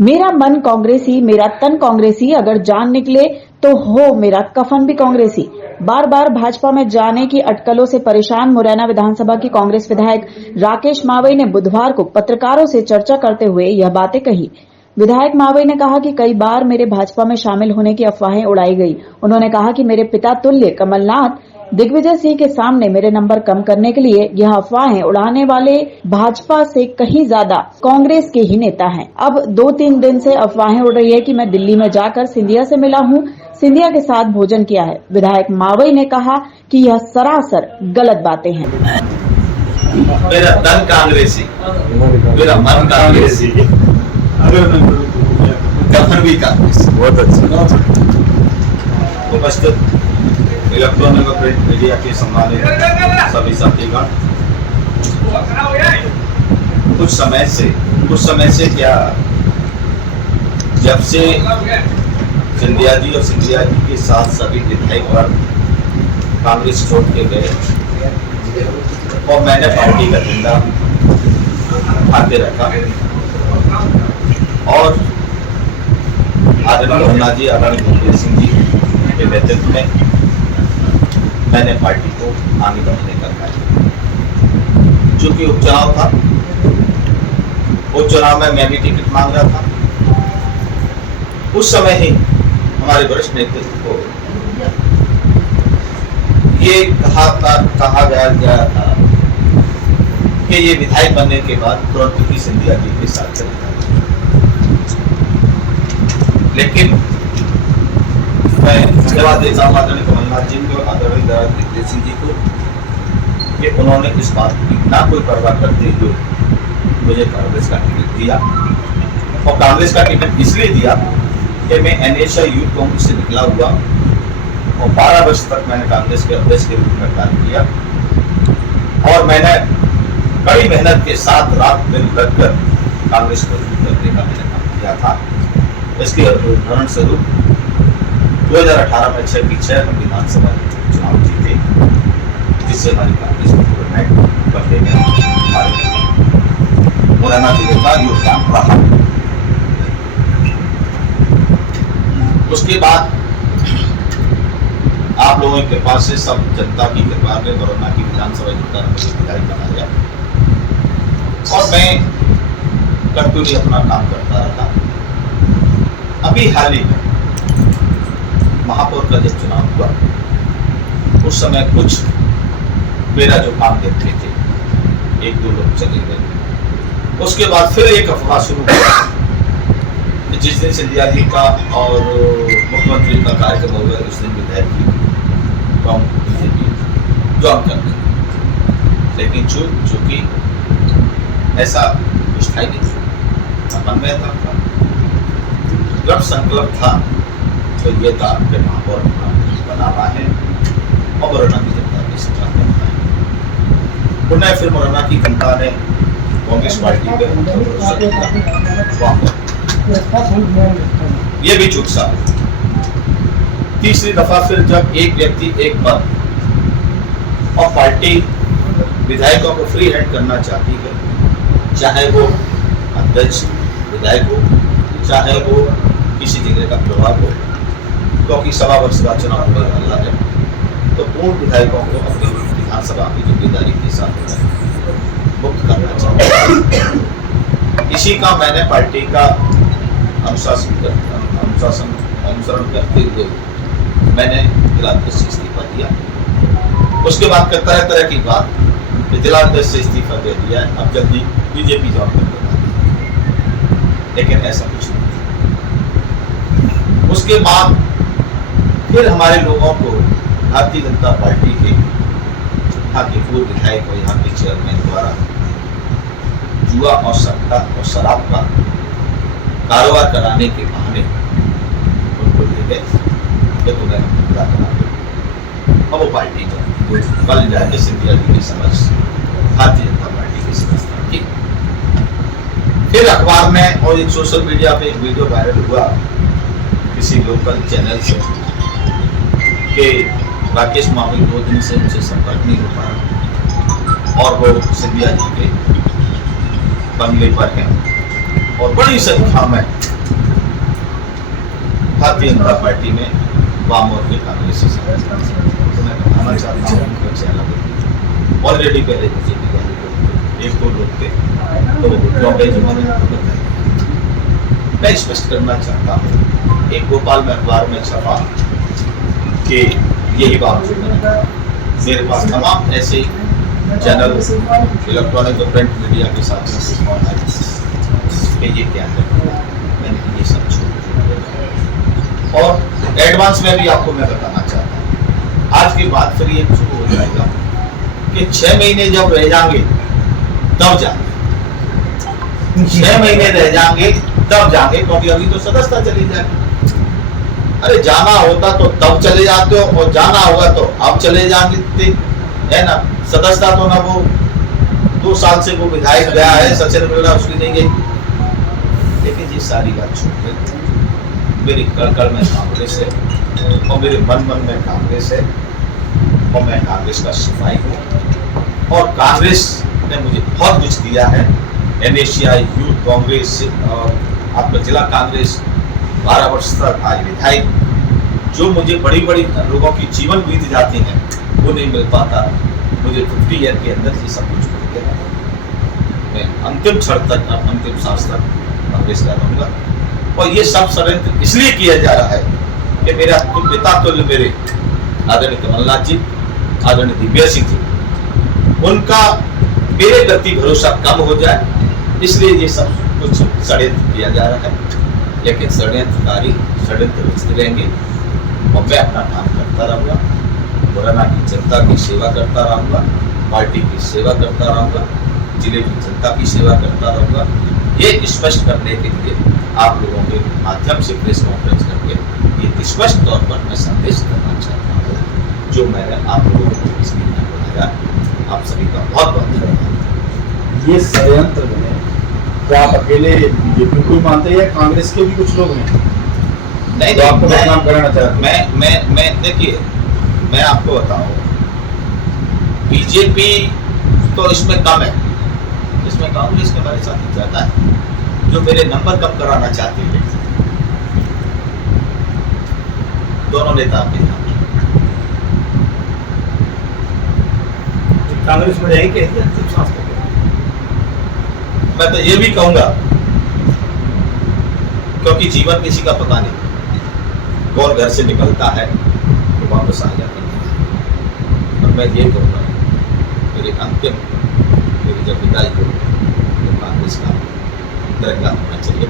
मेरा मन कांग्रेसी, मेरा तन कांग्रेसी, अगर जान निकले तो हो मेरा कफन भी कांग्रेसी। बार बार भाजपा में जाने की अटकलों से परेशान मुरैना विधानसभा की कांग्रेस विधायक राकेश मावई ने बुधवार को पत्रकारों से चर्चा करते हुए यह बातें कही। विधायक मावई ने कहा कि कई बार मेरे भाजपा में शामिल होने की अफवाहें उड़ाई गई। उन्होंने कहा कि मेरे पिता तुल्य कमलनाथ दिग्विजय सिंह के सामने मेरे नंबर कम करने के लिए यह अफवाहें उड़ाने वाले भाजपा से कहीं ज्यादा कांग्रेस के ही नेता हैं। अब 2-3 दिन से अफवाहें उड़ रही है कि मैं दिल्ली में जाकर सिंधिया से मिला हूं, सिंधिया के साथ भोजन किया है। विधायक मावई ने कहा कि यह सरासर गलत बातें हैं। मेरा तन कांग्रेसी, मेरा मन कांग्रेसी, कफन भी कांग्रेसी। बहुत अच्छा। उपस्थित इलेक्ट्रॉनिक और प्रिंट मीडिया के सम्मानित सभी साथीगण, कुछ समय से क्या, जब से सिंधिया जी और सिंधिया जी के साथ सभी विधायक वर्ग कांग्रेस छोड़ के गए और मैंने पार्टी का झंडा हाथे रखा और आदरणीय मुन्ना जी, आदरणीय दिग्विजय सिंह जी के नेतृत्व में मैंने पार्टी को आगे बढ़ने का कार्य, जो कि उपचुनाव था, उपचुनाव में मैं भी टिकट मांग रहा था। उस समय ही हमारे वरिष्ठ नेतृत्व को ये कहा गया था कि ये विधायक बनने के बाद तुरंत ही सिंधिया जी के साथ चले जाएंगे। लेकिन मैं धन्यवाद देता हूँ आदरणीय कमलनाथ जी को, आदरणीय दिग्विजय सिंह जी को, कि उन्होंने इस बात की ना कोई परवाह करते हुए मुझे कांग्रेस का टिकट दिया। और कांग्रेस का टिकट इसलिए दिया कि मैं एनएसआई यूथ कांग्रेस से निकला हुआ और 12 वर्ष तक मैंने कांग्रेस के अध्यक्ष के रूप में कार्य किया और मैंने कड़ी मेहनत के साथ रात दिन लगकर कांग्रेस को करने का मैंने काम किया था। इसके उदाहरण स्वरूप 2018 में 6 की 6 हम विधानसभा चुनाव जीते, जिससे हमारी कांग्रेस को गवर्नमेंट बनने में हमारे मुरैना जिले का योगदान रहा। उसके बाद आप लोगों की कृपा से, सब जनता की कृपा में मुरैना की विधानसभा जनता ने मुझे विधायक बनाया और मैं कंटिन्यू अपना काम करता रहा। अभी हाल ही में महापौर का जब चुनाव हुआ, उस समय कुछ मेरा जो काम देखते थे, 1-2 लोग चले गए। उसके बाद फिर एक अफवाह शुरू हुआ, जिस दिन सिंधिया जी का और मुख्यमंत्री का कार्यक्रम हो गया, उस दिन विधायक की ज्वाइन कर दी। लेकिन चूंकि ऐसा स्थायी नहीं था, मन में था, जब संकल्प था तो ये था कि महापौर बनाना है और मुरैना की जनता की सेवा करना है। पुनः फिर मुरैना की जनता ने कांग्रेस पार्टी पे भरोसा किया, ये भी चूक सा। तीसरी दफा फिर जब एक व्यक्ति एक पद और पार्टी विधायकों को फ्री हैंड करना चाहती है, चाहे वो अध्यक्ष विधायक हो, चाहे वो किसी जगह का प्रभाव हो, क्योंकि 1.25 वर्ष का चुनाव होने वाला है, तो पूर्ण विधायकों को अपनी विधानसभा की जिम्मेदारी के साथ मुक्त करना चाहिए। इसी का मैंने पार्टी का अनुसरण करते हुए मैंने जिला अध्यक्ष से इस्तीफा दिया। उसके बाद तरह तरह की बात, जिला अध्यक्ष से इस्तीफा दे दिया है, अब जल्दी बीजेपी ज्वाइन करने, लेकिन ऐसा कुछ नहीं। उसके बाद फिर हमारे लोगों को भारतीय जनता पार्टी के यहाँ के पूर्व विधायक और यहाँ के चेयरमैन द्वारा जुआ और सट्टा और शराब का कारोबार कराने के बहाने उनको ले गए कि तुम्हें पूरा करा दो। अब वो पार्टी कल जाके सिंधिया जी की समझ भारतीय जनता पार्टी की समझता की। फिर अखबार में और एक सोशल मीडिया पे एक वीडियो वायरल हुआ किसी लोकल चैनल से कि राकेश मावई 2 दिन से उनसे संपर्क नहीं हो पाया और वो सिंधिया जी के बंगले पर हैं और बड़ी संख्या में भारतीय जनता पार्टी में वाम और कांग्रेस से तो मैं बताना चाहता हूँ उनका चैनल ऑलरेडी पहले बीजेपी वाले एक दो लोग थे तो लौटे जिन्होंने बताया। मैं स्पष्ट करना चाहता हूँ, एक भोपाल में अखबार में छपा कि यही बात जो मेरे पास तमाम ऐसे चैनल इलेक्ट्रॉनिक और प्रिंट मीडिया के साथ में फोन आए कि ये क्या है, मैंने ये सब छोड़ और एडवांस में भी आपको मैं बताना चाहता हूँ, आज के बाद फिर ये शुरू हो जाएगा कि 6 महीने जब रह जाएंगे तब जाएंगे, 6 महीने रह जाएंगे तब जाएंगे, क्योंकि अभी तो सदस्यता चली जाएगी। अरे जाना होता तो तब चले जाते हो और जाना होगा तो अब चले जाते है ना। सदस्यता तो ना वो 2 साल से वो विधायक गया है, सचिन बिरला उसकी नहीं गई। लेकिन ये सारी बात छूट गई। मेरी कड़ में कांग्रेस है और मेरे मन में कांग्रेस है और मैं कांग्रेस का सिपाही हूँ और कांग्रेस ने मुझे बहुत कुछ दिया है। NSCI यूथ कांग्रेस और आपका जिला कांग्रेस 12 वर्ष तक आज विधायक, जो मुझे बड़ी बड़ी लोगों की जीवन बीत जाती हैं वो नहीं मिल पाता, मुझे 50 ईयर के अंदर ये सब कुछ मिल गया। मैं अंतिम क्षण तक अंतिम सांस तक कांग्रेस का रहूंगा और ये सब षड्यंत्र इसलिए किया जा रहा है कि मेरा पिता तुल्य मेरे आदरणीय कमलनाथ जी, आदरणीय दिव्या सिंह जी, उनका मेरे प्रति भरोसा कम हो जाए, इसलिए ये सब कुछ षड्यंत्र किया जा रहा है। लेकिन षड्यंत्रकारी षड्यंत्र रचते रहेंगे और मैं अपना काम करता रहूँगा, मुरैना की जनता की सेवा करता रहूँगा, पार्टी की सेवा करता रहूँगा, जिले की जनता की सेवा करता रहूँगा। ये स्पष्ट करने के लिए आप लोगों के माध्यम से प्रेस कॉन्फ्रेंस करके ये स्पष्ट तौर पर मैं संदेश करना चाहता हूँ, जो मैंने आप लोगों को इसलिए बताया। आप सभी का बहुत बहुत धन्यवाद। ये षड्यंत्र में क्या आप अकेले बीजेपी को ही मानते हैं या कांग्रेस के भी कुछ लोग हैं? नहीं तो आपको बदनाम कराना चाहते हैं? मैं देखिए, मैं आपको बताऊं, बीजेपी तो इसमें कम है, इसमें कांग्रेस के हमारे साथ ज्यादा है, जो मेरे नंबर कम कराना चाहते हैं। दोनों नेता आपके साथ कांग्रेस में रहेंगे। मैं तो ये भी कहूंगा, क्योंकि जीवन किसी का पता नहीं, कौन घर से निकलता है तो वापस आ जाता है। और मैं ये कहूँगा, मेरे अंतिम मेरी जब विदाई हो तो कांग्रेस का तिरंगा होना चाहिए।